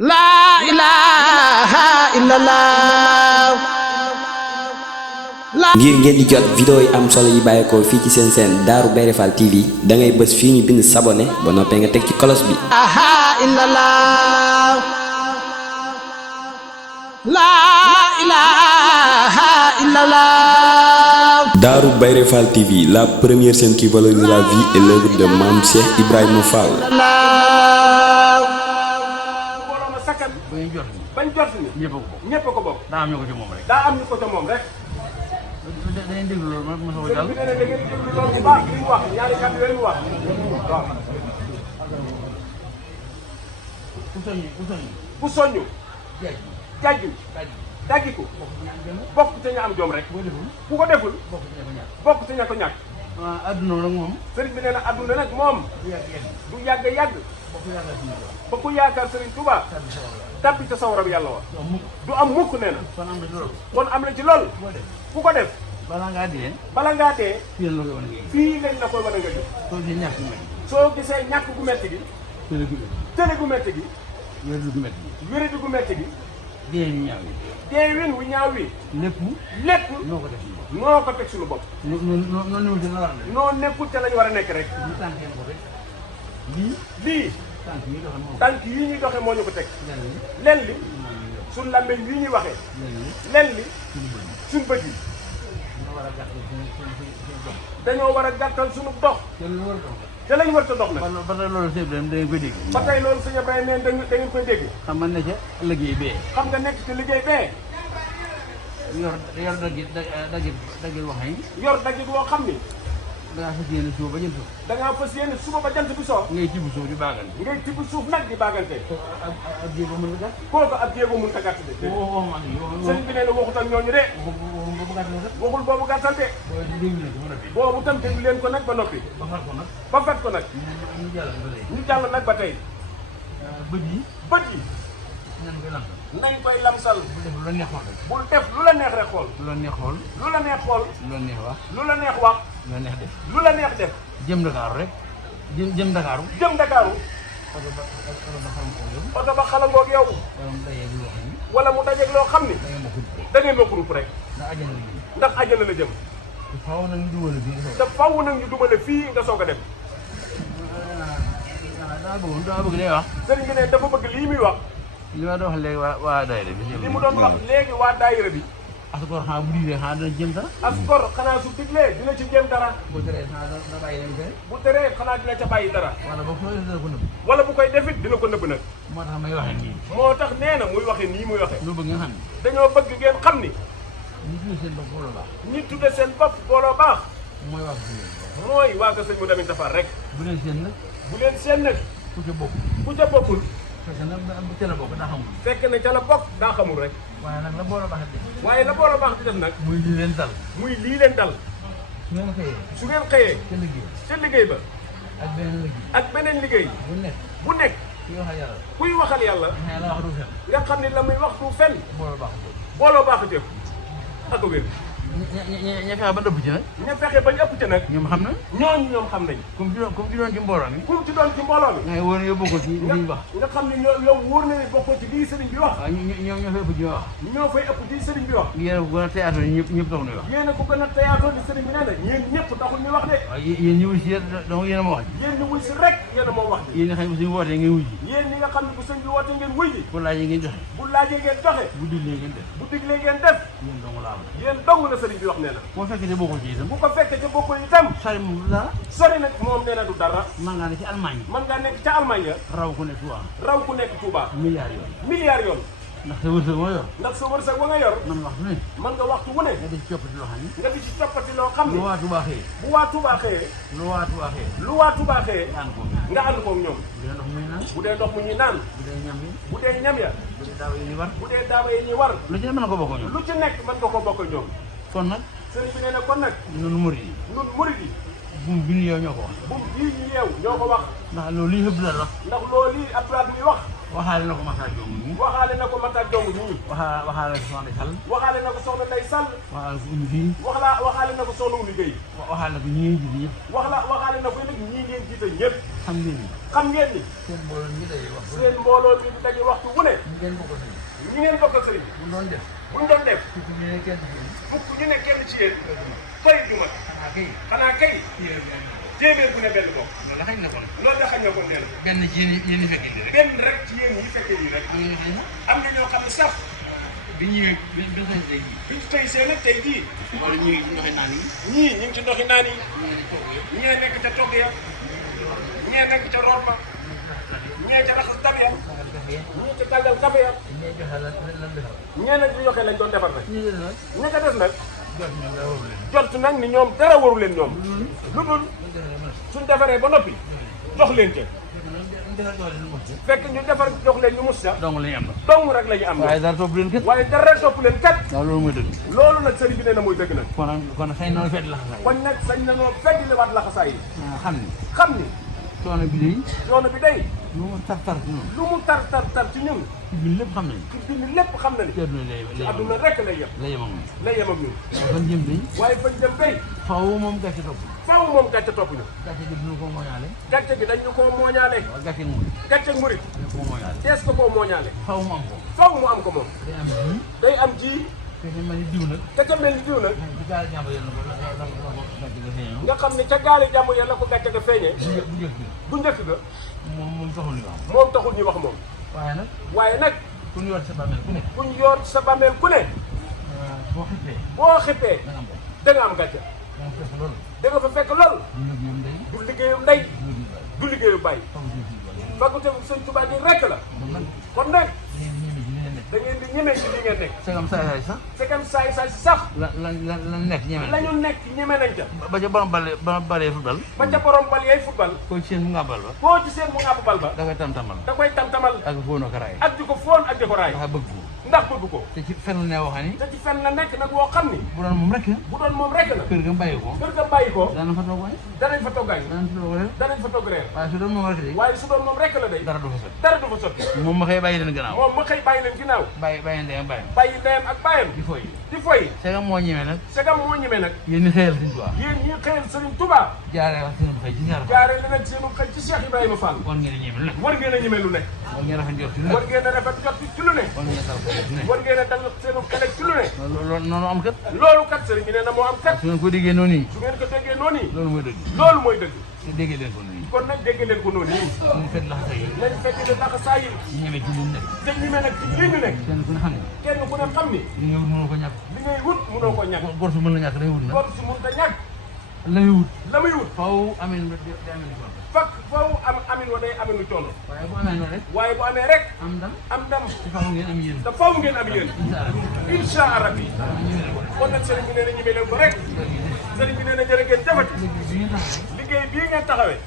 La ilaha illallah. ngir ngeen di jot vidéo yi am solo yi bàyyeekoo fii ci seen chaîne Darou Bairé Fall TV da ngay bës fii ñu bind s'abonner ba noppee nga teg ci cloche bi. La ilaha illallah. Darou Bairé Fall TV, la première chaîne qui valorise la vie et l'œuvre de Mame Cheikh Ibrahima Fall. bañ jot ni ñëpp ko bokk daa am ñu ko ci moom rek dañuy déglu loolu ma soog a jàll da ngeen déglu loolu bu baax li mu wax ñaari kàddu yooyu mu wax waaw ku soññu jajju daggiku bokk te ñu am jom rek ku ko deful bokk te ña ko ñàkk adduna nag moom sëriñ bi nee na adduna nag moom du yàgg ba ku yaakaar sëriñ Touba tabbi ca sawara bi yàlla wa du am mukk nee na kon am na ci lool ku ko def bala ngaa dee fii lañ la koy war a nga jëf soo gisee ñàkk gu metti gi tële gu metti gi wéradi gu metti gi dee win wu ñaaw wi lépp noo ko teg suñu bopp noo nekkul ca lañ war a nekk rek lii tànk yi ñuy doxee moo ñu ko teg len li suñ làmmeñ yi ñuy waxee len li suñ bët yi dañoo war a gàttal suñu dox te lañ war a dox nag ba tey loolu sëñ Ibrahima da ngeen koy dégg ba tey loolu sëñ Ibrahima neen da ngeen koy dégg xam nga ne ca liggéey bee xam nga nekk ci liggéey bee yor dagit wax yi yor dagit woo xam ni dangaa fas yéene suba ba jant bi dangaa fas yéene suba ba jant bi soo ngay tibb suuf di baagante ngay tibb suuf nag di baagante ab jéego mën ta gàtt kooku ab jéego mën ta gàtt de sëñ bi nee na waxut ak ñooñu de waxul boobu gàttal de boobu tam déglu leen ko nag ba noppi ba fat ko nag ñu jàll nag ba tey bët yi nañ koy lamsal bul def lu la neex rek xool lu la neex xool lu la neex xool lu la neex wax lu la neex wax lu la neex def lu la neex def jëm Dakar rek jëm Dakar oto ba xalangoog yow wala mu dajeeg loo xam ni da ngay makruuf rek ndax àjjana la jëm te faw nag ñu dumale fii nga soog a dem daa bëgg day wax sëriñ bi ne dafa bëgg lii muy wax li ma doon wax léegi waa daayira bi li mu doon wax léegi waa daayira bi asgor xanaa bu diglee xanaa dina jëm dara asgor xanaa su diglee dina ci jëm dara bu teree xanaa dina bàyyi leen tere bu teree xanaa dina ca bàyyi dara wala bu koy defit dina ko nëbb nag moo tax may waxe nii moo tax nee na muy waxe nii muy waxe lu bëgg nga xam ni dañoo bëgg ngeen xam ni ñi tudde seen bopp booloo baax mooy waa ko sëñ mu Lamine Tafar rek bu leen seen nag ku ca bokkul fekk na ca la bokk daa xamul fekk na ca la bokk daa xamul rek waaye nag la booloo baax di def waaye la booloo baax di def nag muy lii leen dal su ngeen xëyee ca liggéey ba ak beneen liggéey bu nekk kuy waxal yàlla nga xam ne la muy wax du fen booloo baax jëf ak a wér ña fexe ba ëpp ci nag ña fexe bañ ëpp ci nag ñoom xam na ñoom xam nañ comme ci doon ci mbooloo mi comme ci doon ci mbooloo mi nga wóor ne yow bokkoo ci liñ wax nga xam ne yow wóor na ne bokkoo ci lii sëriñ bi wax ñoo fay ëpp ci sëriñ bi wax yéen a ko gën a teyaatoo ni ñëpp taxul ñuy wax yéen a ko gën a teyaatoo ni sëriñ bi nee na ñeen ñëpp taxul ñuy wax de yéen ñi wuy si donc yéen a ma wax yéen ñi wuy si rek yéen a moo wax de yéen ñi xam ne bu suñu wootee ngeen wuy ji yéen ñi nga xam ne bu sëñ bi wootee ngeen wuy ji bu laajee ngeen joxe bu laajee ngeen joxe bu diglee ngeen def yéen dong la sëriñ bi wax nee na boo fekkee te bokkoo ci itam bu ko fekkee te bokkoo itam sori moom du dara sori nag moom nee na du dara man ngaa nekk ci Allemagne man ngaa nekk ca Allemagne raw ku nekk Touba milliard yoon ndax sa wërsëg wa yor nga yor man nga waxtu wu ne nga di ci coppati loo xam ne lu waa Touba xëyee nga ànd koog ñoom bu dee ndox mu ñuy naan bu dee ñam ya bu dee daaba yi ñuy war lu ci nekk mën nga ko bokk ñoom kon nag sëriñ bi nee na kon nag nun murid yi buum bi ñu yeew ñoo ko wax ñoo ko wax ndax loolu lii ëpp la ndax loolu lii ab laat muy wax waxaale na ko Matar Jong nii waxaale na ko soxna Ndeye Sall waxaale na ko soxna Ndeye Sall waxaale ko Oumy Guèye waxaale na ko soxna Oumy Guèye waxaale na ko ñii ngeen jiite ñëpp waxaale na ko nag ñii ngeen jiite ñëpp xam ngeen ni. xam ngeen ni. seen mbooloo mi day wax. seen mbooloo mi di daje waxtu wu ne. ñi ngeen bokkal ñi ngeen bokkal sëriñ sëriñ. bi. bu ñu doon def. bu ñu doon def. fukk ñu ne kenn ci yéen. fukk ñu ne kenn ci yéen. koy du mat. xanaa kay. téeméer bu ne benn bopp. loolu xañ na kon. loolu da xañ na ko neen. benn ci yéen ñi fekkee nii rek. benn rek ci yéen ñi fekkee nii rek. am na ñoo xam ne sax. bi ñëwee bi ñu xëy tey jii. bi ñu tey see nag tey jii. wala ñu ngi ci ndoxi naan yi. ñii ñu ngi ci ndoxi naan yi. ñu ngi ci togg ya. ñee nekk ca togg ya. ñee nekk ca root ba. ñee ca raxas dab ya. ñii ca tàggal kafe ya. ñee joxe lan defar. ñee nag di joxe lañ doon defar nag. ñu nag. ña ca des nag. jot ñoom daa warul leen. jot nag ni ñoom dara waru leen ñoom. lu dul suñ defaree ba noppi jox leen ca. fekk ñu defar jox leen ñu mus ca. dong la ñu am. dong rek la ñu am. waaye dara topp leen kat. waaye dara topp leen kat. waaw loolu mooy dëgg. loolu nag sëriñ bi nee na mooy dëgg nag. kon xëy na fedd la xasaay. kon nag sañ na noo fedd li waat laxasaay yi. xam ni. xam ni coono bi day. coono bi day. lu mu tar tar ci ñun. lu mu tar tar tar ci ñun. ci biir lépp xam nañu. ci biir lépp xam na ni. ci àdduna lay ci àdduna rek lay yem. lay yem ak moom. lay yem ak ñun. waaye fan jëm day. waaye fañ dem day. faaw moom gàcce topp. faaw moom gàcce topp ñu. gàcce gi dina ko mooñaale. gàcce gi dañ ñu koo mooñaale. waaw gàcce mu. gàcce murit. dina ko mooñaale. dees ko koo mooñaale. faaw mu am ko. faaw mu am ko moom. day am ji. day am ji. te fi mel ni diw nag. te ca mel ni diw nag. ci gaal jàmbur yàlla ko gàcce ga feeñoo. nga xam ne ca gaali jàmm ya la ko gàcce ga feeñee. bu njëkk bi. bu njëkk ga. moom taxul ñu wax. moom taxul ñu wax moom. waaye nag. waaye nag. ku ñu yor sa bàmmeel ku ne. ku ñu yor sa bàmmeel ku ne. boo xippee. boo xippee. da nga da nga am ko. am gàcce. da nga fekk loolu. da nga fa fekk lool. du liggéeyam du liggéeyu ndey. ndey. du liggéeyam du liggéeyu bàyyi. faculté bu sëñ Tuubaa gi rekk la. kon nag. da ngeen di ñeme ci li ngeen nekk. segam saay sax. segam saay saay si sax. la nekk ñeme nañ. la ñu nekk ñeme nañ ca. ba ca borom balee football. ba ca borom bal yay football. koo ci seen mu ngàbbal ba. koo ci seen mu àbb bal ba. da koy tam-tamal. da koy tam-tamal. ak fóonoo ko raay. ak di ko fóon ak di ko raay. ndax bëgg ko. ndax bëgg ko. te ci fenn ne waxee ni. te ci fenn la nekk nag woo xam ni. bu doon moom rek. bu doon moom rek la. kër ga bàyyi ko. kër ga bàyyi ko. dana fa toog waay. danañ fa togg añ. dana fa toog reer. danañ fa togg reer. waaye su doon moom rek de. waaye su doon moom rek la day. dara du fa sotti. dara du fa sotti. moom ma xëy bàyyi leen gannaaw. moom ma xëy bàyyi leen ginnaaw. bàyyi ndeyam bàyyam. bàyyi ndeyam ak bàyyam. di foy. di foy. segam moo ñemee nag. segam moo ñeme nag. yéen ñi xëyal Sëriñ Tuubaa. yéen ñii xëyal Sëriñ Tuubaa. jaaree wax seen xëy ci ñaar. jaaree la nag seenu xëy ci Cheikh Ibrahima Fall. war ngeen a ñeme lu nekk. war ngeen a ñeme lu nekk. war ngeen a rafet njort ci lu war nekk. ngeen a rafet jot ci lu ne. war ngeen a dal ko ci lu nekk. war ngeen a dal seenu xel ci lu ne. loolu noonu am kat. loolu kat sëriñ bi nee na moo am kat. su ngeen ko déggee noonu yi. su ngeen ko déggee noonu yi. loolu mooy dëgg. loolu mooy dëgg. te déggee leen ko noonu yi. kon nag dégg leen ko noonu yi. ñu fekk la xasee yi. nañ fekk ne naka saa yi. ñeme ci lu nekk. te ñi mel nag ci lii ñu nekk. kenn ku ne xam ne. kenn ku ne xam ni. li nga wut mënoo ko ñàkk. li ngay wut mënoo ko ñàkk. góor su mën na ñàkk day wut nag. góor su mënut a ñàkk. la muy wut. la muy wut. faaw amee lu day amee lu toll. fakk faaw am amin wa day aminu coono. waaye bu amee noonu rek. waaye bu amee rek. am ndam. am ndam. te faaw ngeen am yéen. te faaw ngeen am yéen. incha allah rabbi. ñu ne ko. kon nag sëriñ bi nee na ñeme leen ko rek. sëriñ bi nee na jërë ngeen jëfati. léegi bi ngeen taxawee. liggéey bii ngeen taxawee.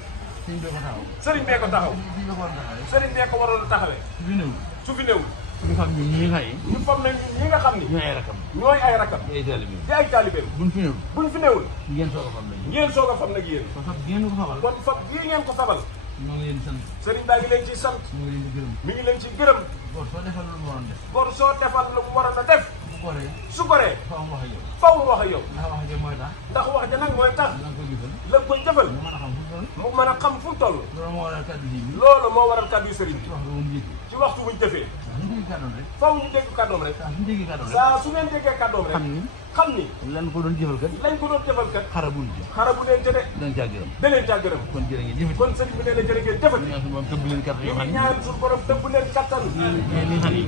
sëñ bi ko taxaw. sëriñ bee ko taxaw. sëñ bi ko war a taxawee. sëriñ bee ko waroon a taxawee. su fi néew. su fi néew. ñu xam ñun ñi nga xam ñu fam nañ ñi nga xam ni. ñooy ay rakam. ñooy ay rakam. di ay taalibe. di ay taalibeem. buñ fi néew. buñ fi néewul. ngeen soog a fam lañu. ngeen soog a fam nag yéen. kon sax ngeen ko fabal. kon fab bii ngeen ko fabal. ñoo ngi leen di sant. sëriñ baa ngi leen ciy sant. ñoo ngi leen di gërëm. mi ngi leen ciy gërëm. góor soo defal lu mu waroon def. góor soo defal lu mu waroon a def. bu koree. su goree. faaw mu wax ak yow. faw mu wax ak yow. ndax wax ja mooy tax. ndax wax ja nag mooy tax. da nga koy jëfal. la nga koy jëfal. nga mën a xam fu mu toll. mu mën a xam fu mu toll. loolu moo waral kàddu gi. loolu moo waral kàddu yu sëriñ bi. ci wax dëgg mu ci waxtu buñ jëfee. ñu dégg kàddoom rek. faw ñu dégg kàddoom rek. saa suñu déggee kàddoom rek. saa su ngeen déggee kàddoom rek. xam ni. lan ko doon jëfal kat. lañ ko doon jëfal kat. xarabul ji. xarabu leen jëde. dañ caa gërëm. da leen caa gërëm. kon jërë ngeen jëfati. kon sëriñ bi nee na jërë ngeen jëfati. ñaan suñu borom tëbb leen kàttan yoo xam ne. ñaan suñu borom tëbb leen kattan. yéen ñi xam ne.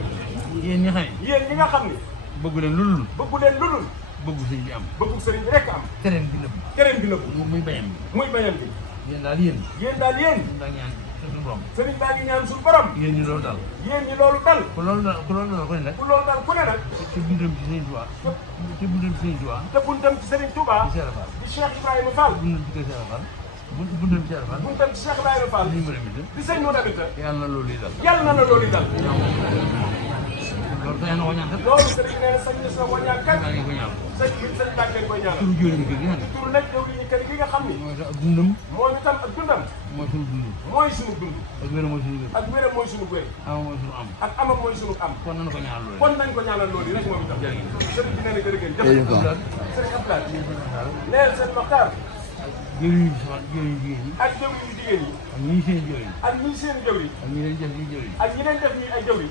yéen ñi xam ne. yéen ñi nga xam ni. bëggu leen lulul. bëggu leen ludul. bëggu sëñ bi am. bëggu sëriñ bi rek am. tereen bi nëbb. keneen bi nëbbu. muy bañam bi. muy bañam bi. yéen daal yéen. yéen daal yéen. ndax ñaan suñu borom. sëriñ baa ngi ñaan suñu borom. yéen ñi loolu daal. yéen ñi loolu dal. ku loolu daal ku loolu daal ko ne nag. ku loolu dal ku ne nag. ci buntam ci sëñ Tuubaa. ci buntam ci sëñ Tuubaa. te buntam ci sëriñ Touba. di Seera Fall. di Cheikh Ibrahima Fall. buntam ci kër Seera Fall. buntam ci Seera Fall. buntam ci Cheikh Ibrahima Fall. li mu demee di sëñ moo tamit. yàlla na loolu yi dal. yàlla na la loolu dal. loolu sañ na ko ñaan kat. loolu sëriñ bi nee na sañ na sa wañaan kat. maa ngi ko ñaan. sëñ bi sëñ baa ngi leen koy ñaanal. turu jóori bi kër gi xam ne. turu nag yow yi kër gi nga xam ni. mooy tax ak dundam. moom itam ak dundam. mooy sunu dund. mooy sunu dund. ak wéram mooy sunu wér. ak wéram mooy sunu wér. ama mooy sunu am. ak amam mooy sunu am. kon nañu ko ñaan loolu. kon nañ ko ñaanal loolu rek moom itam. sëriñ bi nee na jërë ngeen jëf. jërëjëf sëriñ Abdoulaye. neel seen Maxtaar. jëriñ sama jëriñ jigéen ñi. ak jëwriñ yu jigéen ñi. ak ñi seen jëriñ. ak ñi seen jëwriñ. ak ñi leen def ñi jëriñ. ak ñi leen def ñi ay jëwriñ.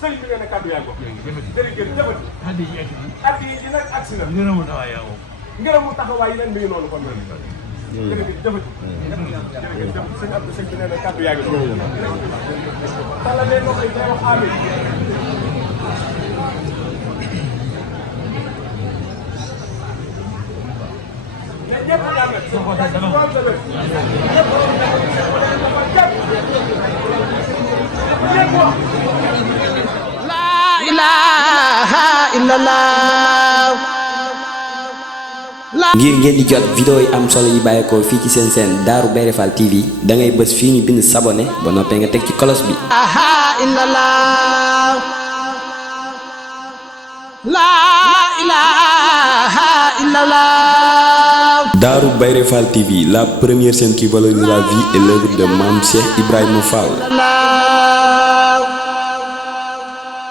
sëriñ bi nee na kàddu yaa ngi ko. jërëjëf jëfati. xaddi ji egsi na. at yi nag agsi na. ngërëmu tawaay yaa ko. ngërëmu taxawaay yi leen mi ngi noonu kon jërëjëf jëfati. jërëjëf sëñ Abdou sëñ bi nee na kàddu yaa ngi ko. tala bee ndox yi day wax amiin. ñëpp a jàngat. La ilaha illallah. ngir ngeen di jot vidéo yi am solo yi bàyyeekoo fii ci seen seen Darou Bairé Fall TV da ngay bës fii ñu bind s'abonner ba noppee nga teg ci cloche bi. La ilaha illallah. Darou Bairé Fall TV, la première chaîne qui valorise la vie et l'œuvre de Mame Cheikh Ibrahima Fall.